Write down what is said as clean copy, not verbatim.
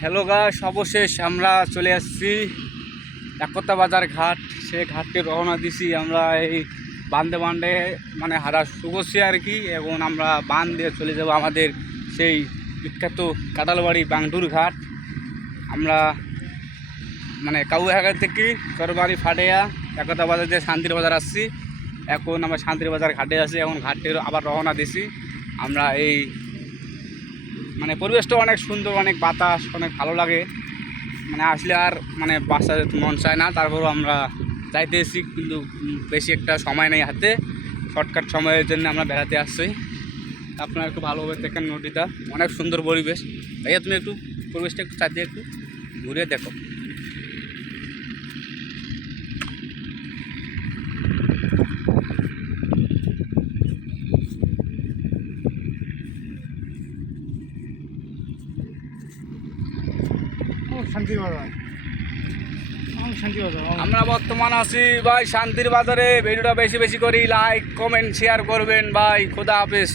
Hello guys, অবশেষ আমরা চলে আসছি একতা বাজার ঘাট। সে ঘাটকে রওনা দিছি আমরা এই বান্ধে বান্ধে মানে হারা শুকোচ্ছি আর কি। এখন আমরা বান দিয়ে চলে যাব আমাদের সেই বিখ্যাত কাঁঠালবাড়ি বাংডুর ঘাট। আমরা মানে কাউয়াঘাট থেকে চরবাড়ি ফাটিয়া একতা বাজার দিয়ে শান্তির বাজার আসছি। এখন আমরা শান্তির বাজার ঘাটে আছি, এখন ঘাটের আবার রওনা দিছি আমরা। এই মানে পরিবেশটা অনেক সুন্দর, অনেক বাতাস, অনেক ভালো লাগে। মানে আসলে আর মানে বাসা মন চায় না, তারপরও আমরা যাইতেছি, কিন্তু বেশি একটা সময় নেই হাতে। শর্টকাট সময়ের জন্য আমরা বেড়াতে আসছি। আপনারা একটু ভালোভাবে দেখেন নদীটা, অনেক সুন্দর পরিবেশ। ভাইয়া তুমি একটু পরিবেশটা একটু চারদিকে একটু ঘুরে দেখো। আমরা বর্তমান আছি ভাই শান্তির বাজারে। ভিডিওটা বেশি বেশি করি লাইক কমেন্ট শেয়ার করবেন ভাই। খোদা হাফেজ।